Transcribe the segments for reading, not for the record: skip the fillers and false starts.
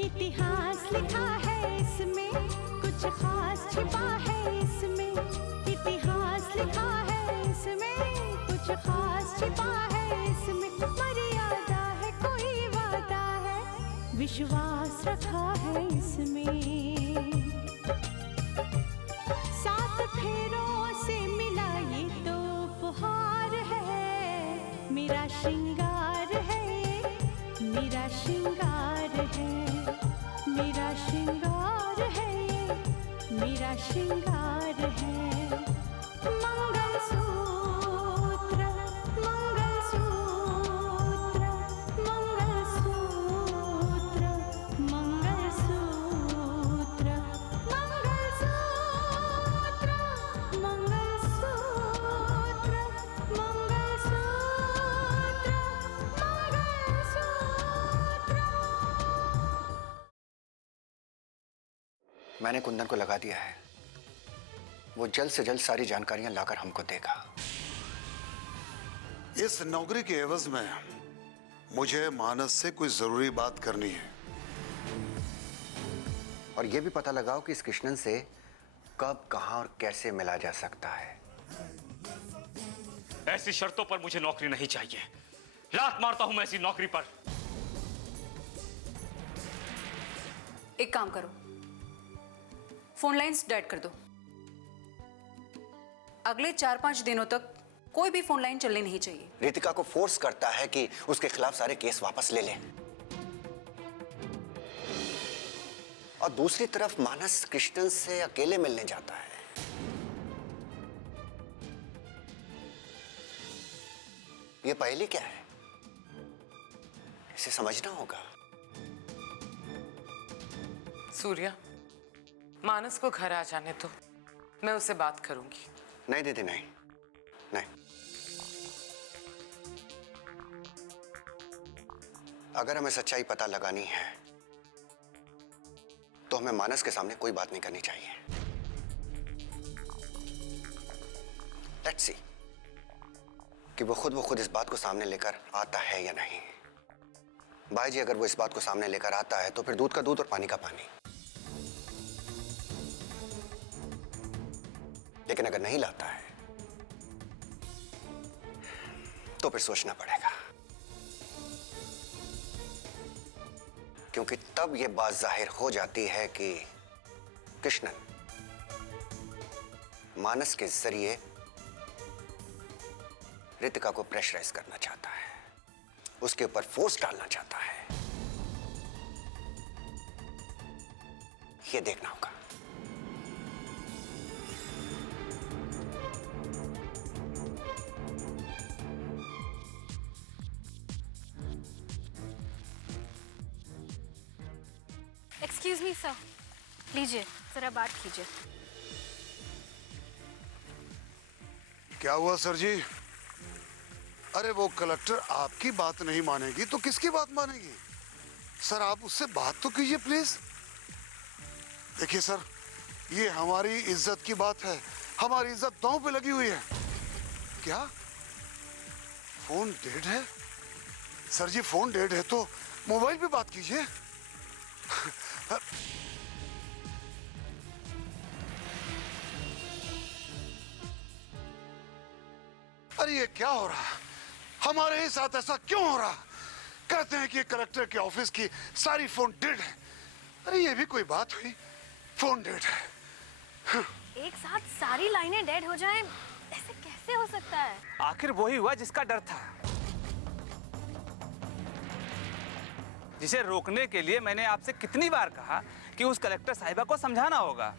इतिहास लिखा है इसमें, कुछ खास छिपा है इसमें। इतिहास लिखा है इसमें, कुछ खास छिपा है इसमें। मर्यादा है, कोई वादा है, विश्वास रखा है इसमें। सात फेरों से मिला ये तो उपहार है, मेरा श्रृंगार है, मेरा श्रृंगार है, मेरा श्रृंगार है, मेरा श्रृंगार है। मंगलसूत्र, मंगलसूत्र, मंगलसूत्र, मंगलसूत्र, मंगलसूत्र, मंगलसूत्र, मंगलसूत्र। मैंने कुंदन को लगा दिया है, वो जल्द से जल्द सारी जानकारियां लाकर हमको देगा। इस नौकरी के एवज में मुझे मानस से कोई जरूरी बात करनी है। और ये भी पता लगाओ कि इस कृष्णन से कब, कहां और कैसे मिला जा सकता है। ऐसी शर्तों पर मुझे नौकरी नहीं चाहिए। लात मारता हूं मैं ऐसी नौकरी पर। एक काम करो, फोन लाइंस डेड कर दो। अगले 4-5 दिनों तक कोई भी फोन लाइन चलनी नहीं चाहिए। रितिका को फोर्स करता है कि उसके खिलाफ सारे केस वापस ले ले। और दूसरी तरफ मानस कृष्णन से अकेले मिलने जाता है। ये पहेली क्या है, इसे समझना होगा। सूर्या, मानस को घर आ जाने दो, मैं उससे बात करूंगी। नहीं दीदी, नहीं नहीं। अगर हमें सच्चाई पता लगानी है तो हमें मानस के सामने कोई बात नहीं करनी चाहिए। लेट्स सी कि वो खुद इस बात को सामने लेकर आता है या नहीं। भाई जी, अगर वो इस बात को सामने लेकर आता है तो फिर दूध का दूध और पानी का पानी। लेकिन अगर नहीं लाता है तो फिर सोचना पड़ेगा, क्योंकि तब यह बात जाहिर हो जाती है कि कृष्णन मानस के जरिए रितिका को प्रेशराइज करना चाहता है, उसके ऊपर फोर्स डालना चाहता है। यह देखना होगा। एक्सक्यूज मी सर, लीजिए जरा बात कीजिए। क्या हुआ सर जी? अरे वो कलेक्टर आपकी बात नहीं मानेगी तो किसकी बात मानेगी? सर आप उससे बात तो कीजिए प्लीज। देखिए सर, ये हमारी इज्जत की बात है, हमारी इज्जत दांव पे लगी हुई है। क्या फोन डेड है? सर जी फोन डेड है तो मोबाइल पे बात कीजिए। अरे ये क्या हो रहा है? हमारे ही साथ ऐसा क्यों हो रहा? कहते हैं कि कलेक्टर के ऑफिस की सारी फोन डेड है। अरे ये भी कोई बात हुई? फोन डेड है। एक साथ सारी लाइनें डेड हो जाएं, ऐसे कैसे हो सकता है? आखिर वही हुआ जिसका डर था, जिसे रोकने के लिए मैंने आपसे कितनी बार कहा कि उस कलेक्टर साहिबा को समझाना होगा,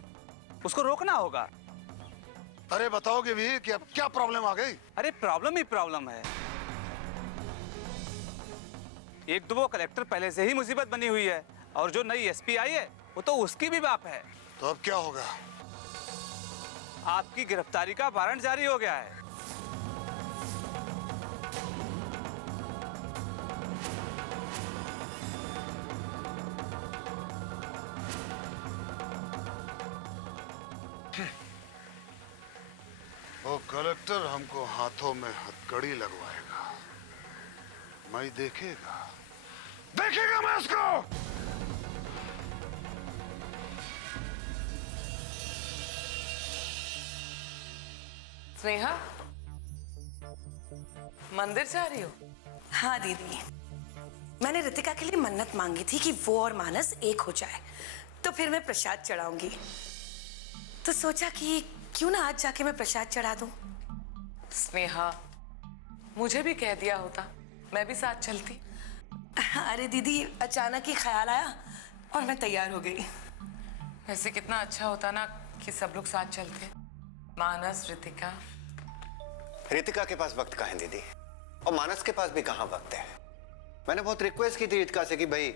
उसको रोकना होगा। अरे बताओगे भी कि अब क्या प्रॉब्लम आ गई? अरे प्रॉब्लम ही प्रॉब्लम है। एक तो वो कलेक्टर पहले से ही मुसीबत बनी हुई है, और जो नई एसपी आई है वो तो उसकी भी बाप है। तो अब क्या होगा? आपकी गिरफ्तारी का वारंट जारी हो गया है। वो कलेक्टर हमको हाथों में हथकड़ी लगवाएगा। मैं देखेगा मैं उसको। स्नेहा, मंदिर जा रही हो? हाँ दीदी, मैंने रितिका के लिए मन्नत मांगी थी कि वो और मानस एक हो जाए, तो फिर मैं प्रसाद चढ़ाऊंगी। तो सोचा कि क्यों ना आज जाके मैं प्रसाद चढ़ा दूं। स्नेहा, मुझे भी कह दिया होता, मैं भी साथ चलती। अरे दीदी, अचानक ही ख्याल आया और मैं तैयार हो गई। वैसे कितना अच्छा होता ना कि सब लोग साथ चलते, मानस, रितिका। रितिका के पास वक्त कहाँ है दीदी, और मानस के पास भी कहाँ वक्त है। मैंने बहुत रिक्वेस्ट की थी रितिका से कि भाई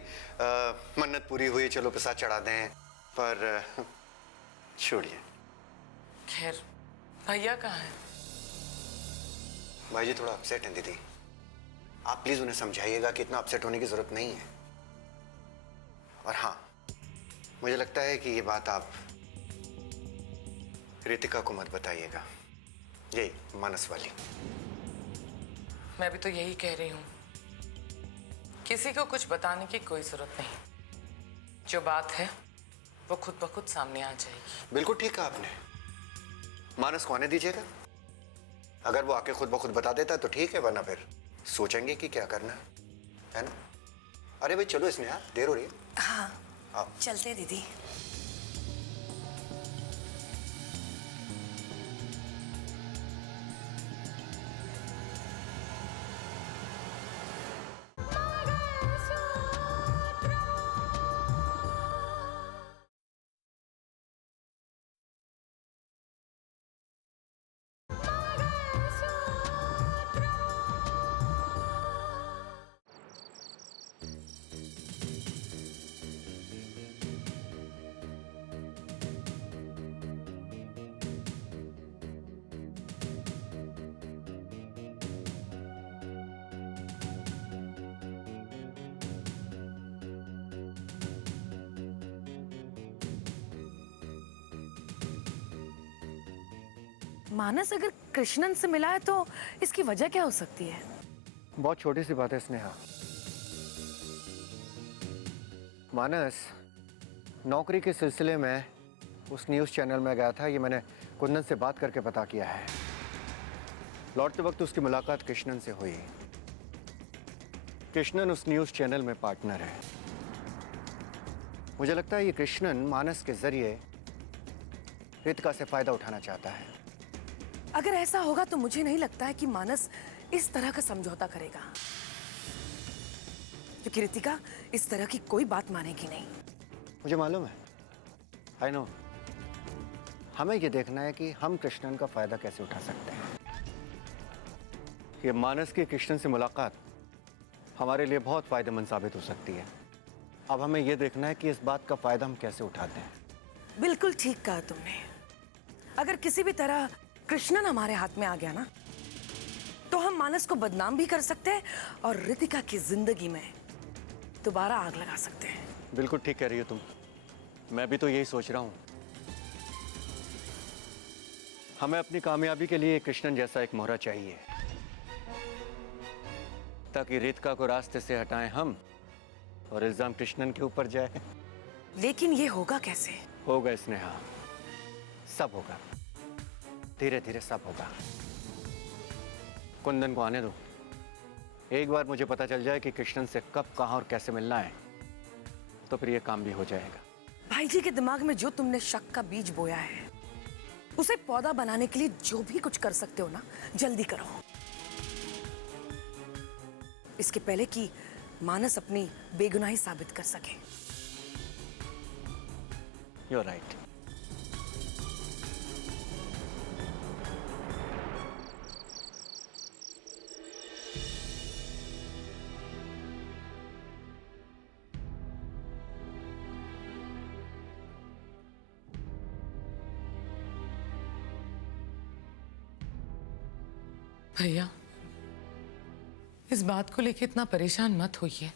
मन्नत पूरी हुई, चलो प्रसाद चढ़ा दें, पर छोड़िए। खैर, भैया कहाँ है? भाई जी थोड़ा अपसेट हैं दीदी, आप प्लीज उन्हें समझाइएगा कि इतना अपसेट होने की जरूरत नहीं है। और हाँ, मुझे लगता है कि ये बात आप रितिका को मत बताइएगा, यही मानस वाली। मैं भी तो यही कह रही हूँ, किसी को कुछ बताने की कोई जरूरत नहीं। जो बात है वो खुद ब खुद सामने आ जाएगी। बिल्कुल ठीक कहा आपने। मानस को आने दीजिएगा, अगर वो आके खुद ब खुद बता देता तो ठीक है, वरना फिर सोचेंगे कि क्या करना है ना। अरे भाई चलो स्नेहा, देर हो रही है। हाँ, आओ। चलते हैं दीदी। मानस अगर कृष्णन से मिला है तो इसकी वजह क्या हो सकती है? बहुत छोटी सी बात है स्नेहा। मानस नौकरी के सिलसिले में उस न्यूज़ चैनल में गया था, ये मैंने कुंदन से बात करके पता किया है। लौटते वक्त उसकी मुलाकात कृष्णन से हुई। कृष्णन उस न्यूज़ चैनल में पार्टनर है। मुझे लगता है ये कृष्णन मानस के जरिए रितिका से फायदा उठाना चाहता है। अगर ऐसा होगा तो मुझे नहीं लगता है कि मानस इस तरह का समझौता करेगा, क्योंकि रितिका इस तरह की कोई बात मानेगी नहीं। मुझे मालूम है, आई नो। हमें ये देखना है कि हम कृष्णन का फायदा कैसे उठा सकते हैं। ये मानस की कृष्णन से मुलाकात हमारे लिए बहुत फायदेमंद साबित हो सकती है। अब हमें ये देखना है कि इस बात का फायदा हम कैसे उठाते हैं। बिल्कुल ठीक कहा तुमने। अगर किसी भी तरह कृष्णन हमारे हाथ में आ गया ना, तो हम मानस को बदनाम भी कर सकते हैं और रितिका की जिंदगी में दोबारा आग लगा सकते हैं। बिल्कुल ठीक कह रही हो तुम, मैं भी तो यही सोच रहा हूं। हमें अपनी कामयाबी के लिए कृष्णन जैसा एक मोहरा चाहिए, ताकि रितिका को रास्ते से हटाएं हम और इल्जाम कृष्णन के ऊपर जाए। लेकिन ये होगा कैसे? होगा स्नेहा, सब होगा, धीरे धीरे सब होगा। कुंदन को आने दो, एक बार मुझे पता चल जाए कि कृष्णन से कब, कहां और कैसे मिलना है, तो फिर ये काम भी हो जाएगा। भाई जी के दिमाग में जो तुमने शक का बीज बोया है, उसे पौधा बनाने के लिए जो भी कुछ कर सकते हो ना, जल्दी करो, इसके पहले कि मानस अपनी बेगुनाही साबित कर सके। You're right. भैया, इस बात को लेकर इतना परेशान मत होइए।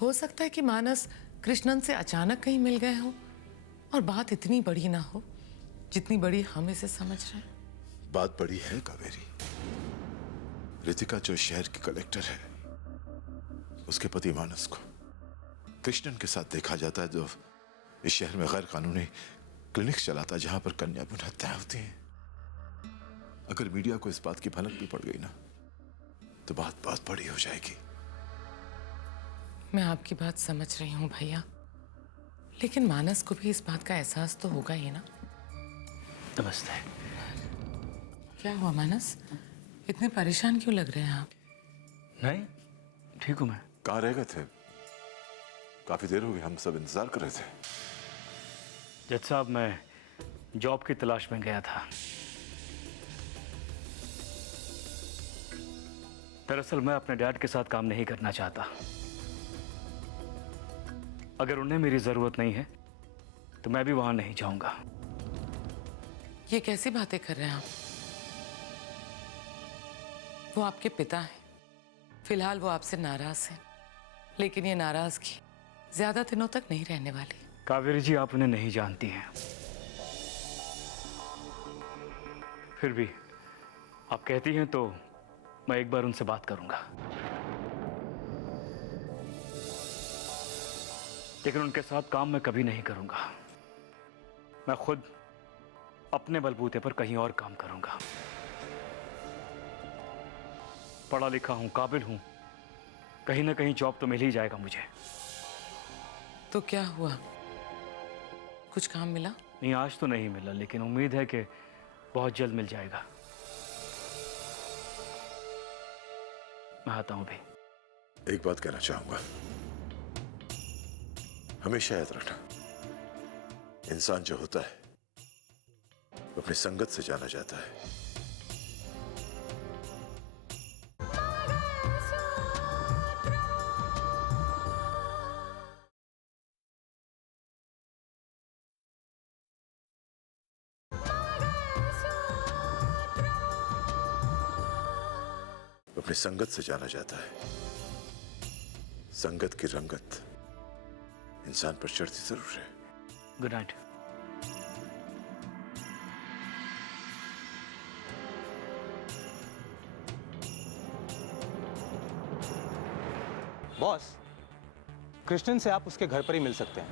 हो सकता है कि मानस कृष्णन से अचानक कहीं मिल गए हो और बात इतनी बड़ी ना हो जितनी बड़ी हम इसे समझ रहे हैं। बात बड़ी है कावेरी। रितिका जो शहर की कलेक्टर है, उसके पति मानस को कृष्णन के साथ देखा जाता है, जो इस शहर में गैर कानूनी क्लिनिक चलाता है जहां पर कन्या भ्रूण हत्याएं होती हैं। अगर मीडिया को इस बात की भनक भी पड़ गई ना, तो बात बहुत बड़ी हो जाएगी। मैं आपकी बात समझ रही हूँ भैया, लेकिन मानस को भी इस बात का एहसास तो होगा ही ना। नमस्ते। क्या हुआ मानस, इतने परेशान क्यों लग रहे हैं आप? नहीं, ठीक हूँ मैं। कहाँ रह गए थे? काफी देर हो गई, हम सब इंतजार कर रहे थे। जज साहब, मैं जॉब की तलाश में गया था। दरअसल मैं अपने डैड के साथ काम नहीं करना चाहता। अगर उन्हें मेरी जरूरत नहीं है तो मैं भी वहां नहीं जाऊंगा। ये कैसी बातें कर रहे हैं आप? वो आपके पिता हैं। फिलहाल वो आपसे नाराज हैं, लेकिन ये नाराजगी ज्यादा दिनों तक नहीं रहने वाली। कावेरी जी, आप उन्हें नहीं जानती हैं। फिर भी आप कहती हैं तो मैं एक बार उनसे बात करूंगा, लेकिन उनके साथ काम मैं कभी नहीं करूंगा। मैं खुद अपने बलबूते पर कहीं और काम करूंगा। पढ़ा लिखा हूं, काबिल हूं, कहीं ना कहीं जॉब तो मिल ही जाएगा मुझे। तो क्या हुआ, कुछ काम मिला? नहीं, आज तो नहीं मिला, लेकिन उम्मीद है कि बहुत जल्द मिल जाएगा। मैं आता हूं भी। एक बात कहना चाहूंगा, हमेशा याद रखना, इंसान जो होता है वो अपनी संगत से जाना जाता है। अपनी संगत से जाना जाता है। संगत की रंगत इंसान पर चढ़ती जरूर है। Good night. बॉस, कृष्णन से आप उसके घर पर ही मिल सकते हैं।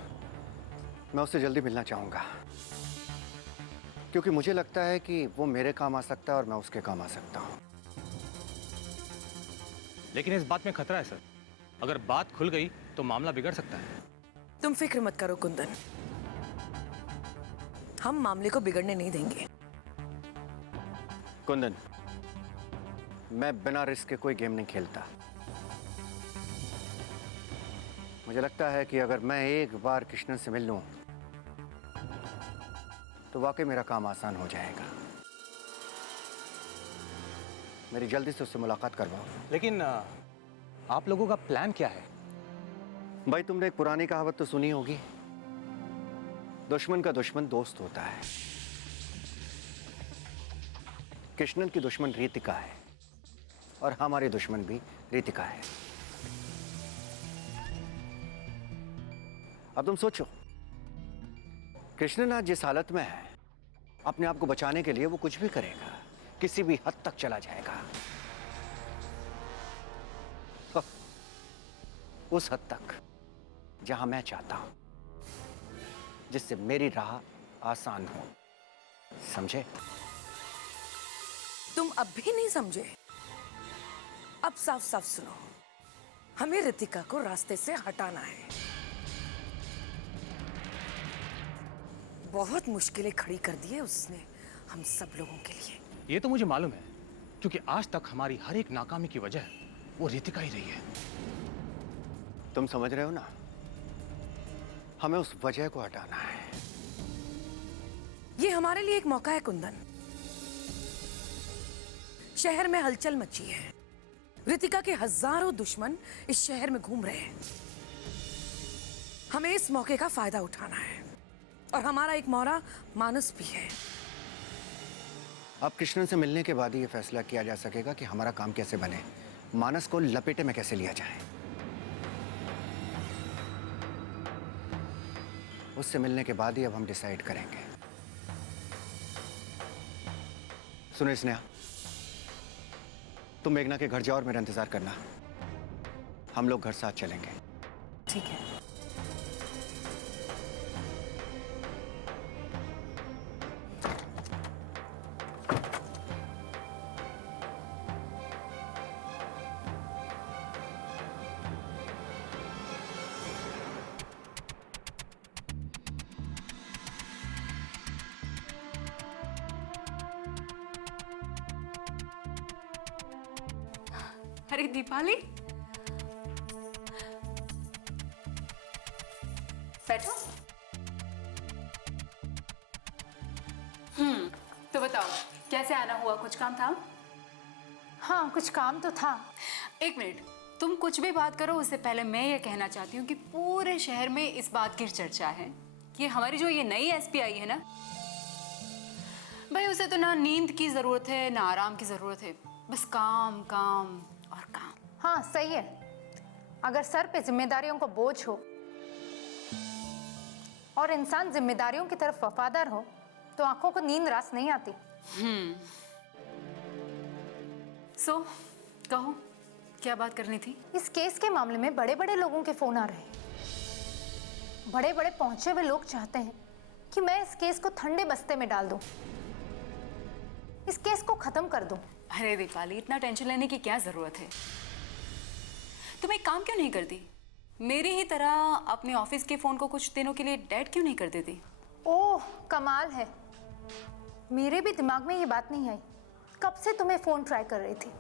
मैं उससे जल्दी मिलना चाहूंगा, क्योंकि मुझे लगता है कि वो मेरे काम आ सकता है और मैं उसके काम आ सकता हूं। लेकिन इस बात में खतरा है सर, अगर बात खुल गई तो मामला बिगड़ सकता है। तुम फिक्र मत करो कुंदन, हम मामले को बिगड़ने नहीं देंगे। कुंदन, मैं बिना रिस्क के कोई गेम नहीं खेलता। मुझे लगता है कि अगर मैं एक बार कृष्णन से मिल लूं तो वाकई मेरा काम आसान हो जाएगा। मेरी जल्दी से उससे मुलाकात करवाओ। लेकिन आप लोगों का प्लान क्या है? भाई, तुमने एक पुरानी कहावत तो सुनी होगी, दुश्मन का दुश्मन दोस्त होता है। कृष्णन की दुश्मन रीतिका है और हमारी दुश्मन भी रीतिका है। अब तुम सोचो, कृष्णन आज जिस हालत में है, अपने आप को बचाने के लिए वो कुछ भी करेगा, किसी भी हद तक चला जाएगा, उस हद तक जहां मैं चाहता हूं, जिससे मेरी राह आसान हो। समझे? तुम अब भी नहीं समझे? अब साफ साफ सुनो, हमें रितिका को रास्ते से हटाना है। बहुत मुश्किलें खड़ी कर दी है उसने हम सब लोगों के लिए। ये तो मुझे मालूम है, क्योंकि आज तक हमारी हर एक नाकामी की वजह वो रितिका ही रही है। तुम समझ रहे हो ना, हमें उस वजह को हटाना है। ये हमारे लिए एक मौका है कुंदन। शहर में हलचल मची है, रितिका के हजारों दुश्मन इस शहर में घूम रहे हैं। हमें इस मौके का फायदा उठाना है, और हमारा एक मौरा मानस भी है। अब कृष्णन से मिलने के बाद ही यह फैसला किया जा सकेगा कि हमारा काम कैसे बने, मानस को लपेटे में कैसे लिया जाए। उससे मिलने के बाद ही अब हम डिसाइड करेंगे। सुनो स्नेहा, तुम मेघना के घर जाओ और मेरा इंतजार करना। हम लोग घर साथ चलेंगे। ठीक है। अरे दीपाली, बैठो। तो बताओ कैसे आना हुआ? कुछ काम था? हाँ, कुछ काम तो था। एक मिनट, तुम कुछ भी बात करो उससे पहले मैं ये कहना चाहती हूँ कि पूरे शहर में इस बात की चर्चा है कि हमारी जो ये नई एसपी आई है ना, भाई उसे तो ना नींद की जरूरत है ना आराम की जरूरत है, बस काम काम और काम। हाँ सही है, अगर सर पे जिम्मेदारियों का बोझ हो और इंसान जिम्मेदारियों की तरफ वफादार हो तो आंखों को नींद रास नहीं आती। सो कहो क्या बात करनी थी? इस केस के मामले में बड़े बड़े लोगों के फोन आ रहे हैं। बड़े बड़े पहुंचे हुए लोग चाहते हैं कि मैं इस केस को ठंडे बस्ते में डाल दूं, इस केस को खत्म कर दूं। अरे दीपाली, इतना टेंशन लेने की क्या जरूरत है? तुम एक काम क्यों नहीं करती? मेरी ही तरह अपने ऑफिस के फोन को कुछ दिनों के लिए डेड क्यों नहीं कर देती? ओह कमाल है, मेरे भी दिमाग में ये बात नहीं आई। कब से तुम्हें फोन ट्राई कर रही थी,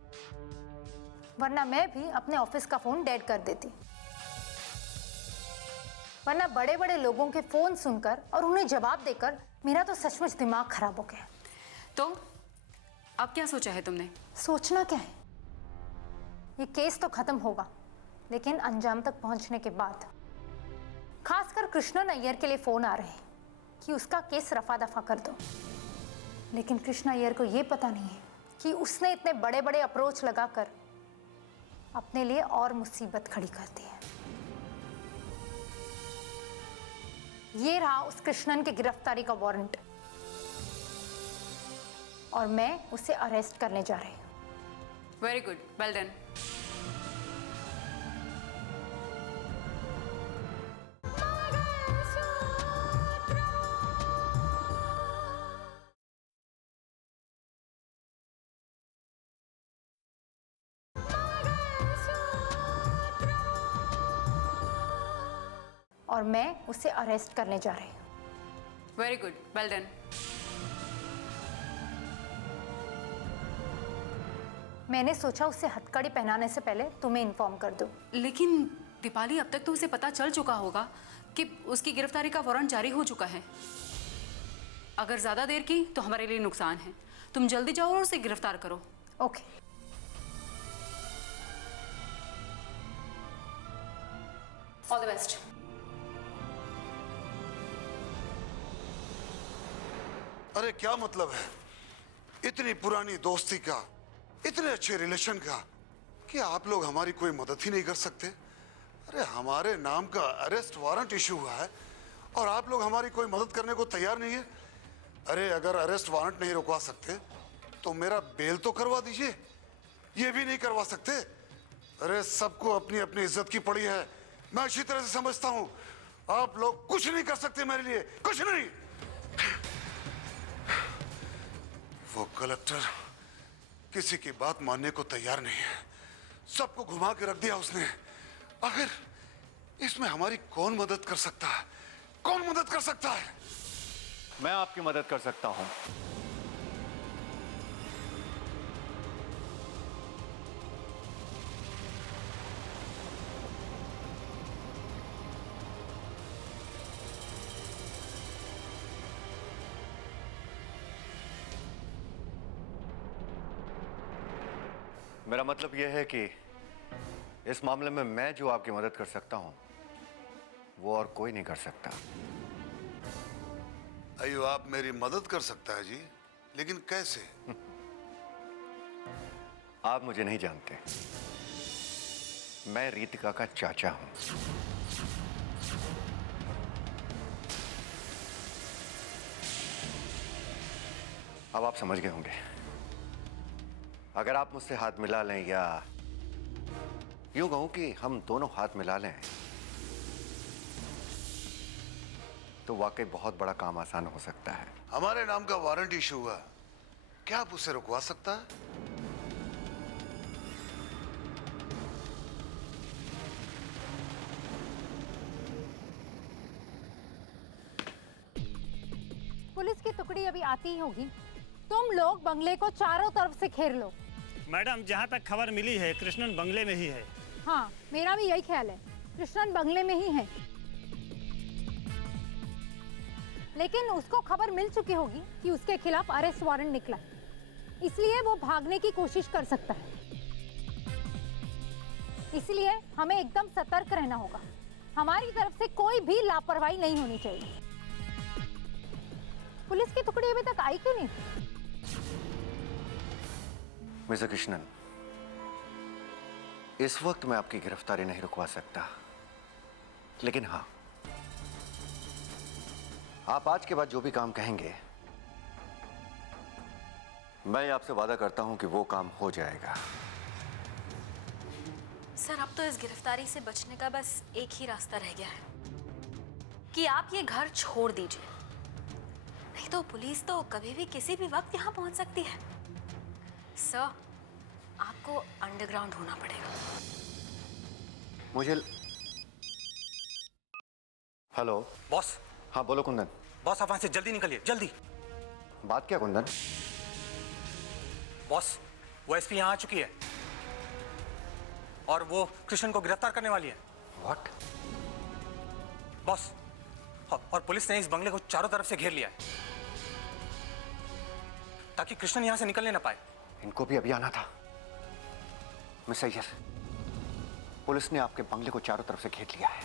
वरना मैं भी अपने ऑफिस का फोन डेड कर देती। वरना बड़े बड़े लोगों के फोन सुनकर और उन्हें जवाब देकर मेरा तो सचमुच दिमाग खराब हो गया। तो अब क्या सोचा है तुमने? सोचना क्या है, ये केस तो खत्म होगा, लेकिन अंजाम तक पहुंचने के बाद। खासकर कृष्णन अय्यर के लिए फोन आ रहे हैं कि उसका केस रफा दफा कर दो, लेकिन कृष्ण अय्यर को ये पता नहीं है कि उसने इतने बड़े बड़े अप्रोच लगाकर अपने लिए और मुसीबत खड़ी कर दी है। ये रहा उस कृष्णन की गिरफ्तारी का वारंट और मैं उसे अरेस्ट करने जा रही हूँ। Very good, well done. और मैं उसे अरेस्ट करने जा रही हूँ। Very good, well done. मैंने सोचा उसे हथकड़ी पहनाने से पहले तुम्हें इन्फॉर्म कर दूं। लेकिन दीपाली, अब तक तो उसे पता चल चुका होगा कि उसकी गिरफ्तारी का वारंट जारी हो चुका है। अगर ज्यादा देर की तो हमारे लिए नुकसान है। तुम जल्दी जाओ और उसे गिरफ्तार करो। ओके। All the best. अरे क्या मतलब है इतनी पुरानी दोस्ती का, इतने अच्छे रिलेशन का, कि आप लोग हमारी कोई मदद ही नहीं कर सकते? अरे हमारे नाम का अरेस्ट वारंट इशू हुआ है और आप लोग हमारी कोई मदद करने को तैयार नहीं है। अरे अगर अरेस्ट वारंट नहीं रुकवा सकते तो मेरा बेल तो करवा दीजिए, ये भी नहीं करवा सकते। अरे सबको अपनी अपनी इज्जत की पड़ी है, मैं अच्छी तरह से समझता हूं। आप लोग कुछ नहीं कर सकते मेरे लिए, कुछ नहीं। वो कलेक्टर किसी की बात मानने को तैयार नहीं है, सबको घुमा के रख दिया उसने। आखिर इसमें हमारी कौन मदद कर सकता है? कौन मदद कर सकता है? मैं आपकी मदद कर सकता हूं। मेरा मतलब यह है कि इस मामले में मैं जो आपकी मदद कर सकता हूं वो और कोई नहीं कर सकता। अयो आप मेरी मदद कर सकता है जी, लेकिन कैसे? आप मुझे नहीं जानते, मैं रीतिका का चाचा हूं। अब आप समझ गए होंगे। अगर आप मुझसे हाथ मिला लें, या यूं कहूं कि हम दोनों हाथ मिला लें, तो वाकई बहुत बड़ा काम आसान हो सकता है। हमारे नाम का वारंट इशू हुआ, क्या आप उसे रुकवा सकता है? पुलिस की टुकड़ी अभी आती ही होगी। तुम लोग बंगले को चारों तरफ से घेर लो मैडम, जहाँ तक खबर मिली है कृष्णन बंगले में ही है। हाँ, मेरा भी यही ख्याल है, कृष्णन बंगले में ही है। लेकिन उसको खबर मिल चुकी होगी कि उसके खिलाफ अरेस्ट वारंट निकला, इसलिए वो भागने की कोशिश कर सकता है। इसलिए हमें एकदम सतर्क रहना होगा। हमारी तरफ से कोई भी लापरवाही नहीं होनी चाहिए। पुलिस की टुकड़ी अभी तक आई क्यों नहीं? मिस्टर कृष्णन, इस वक्त मैं आपकी गिरफ्तारी नहीं रुकवा सकता, लेकिन हाँ, आप आज के बाद जो भी काम कहेंगे, मैं आपसे वादा करता हूं कि वो काम हो जाएगा। सर, अब तो इस गिरफ्तारी से बचने का बस एक ही रास्ता रह गया है कि आप ये घर छोड़ दीजिए, नहीं तो पुलिस तो कभी भी किसी भी वक्त यहाँ पहुंच सकती है। सर, आपको अंडरग्राउंड होना पड़ेगा। मुझे हेलो बॉस। हाँ बोलो कुंदन। बॉस, आप वहां से जल्दी निकलिए, जल्दी। बात क्या कुंदन? बॉस, वो एसपी यहाँ आ चुकी है और वो कृष्णन को गिरफ्तार करने वाली है। व्हाट? बॉस, और पुलिस ने इस बंगले को चारों तरफ से घेर लिया है ताकि कृष्णन यहाँ से निकलने ना पाए। इनको भी अभी आना था। मिस्टर अय्यर, पुलिस ने आपके बंगले को चारों तरफ से घेर लिया है।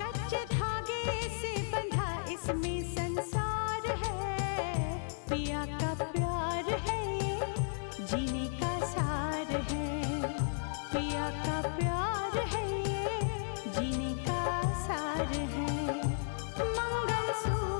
कच्चे धागे से बंधा इसमें संसार है, पिया का प्यार है, जीने का सार है, पिया का प्यार है, जीने का सार है। मंगलसूत्र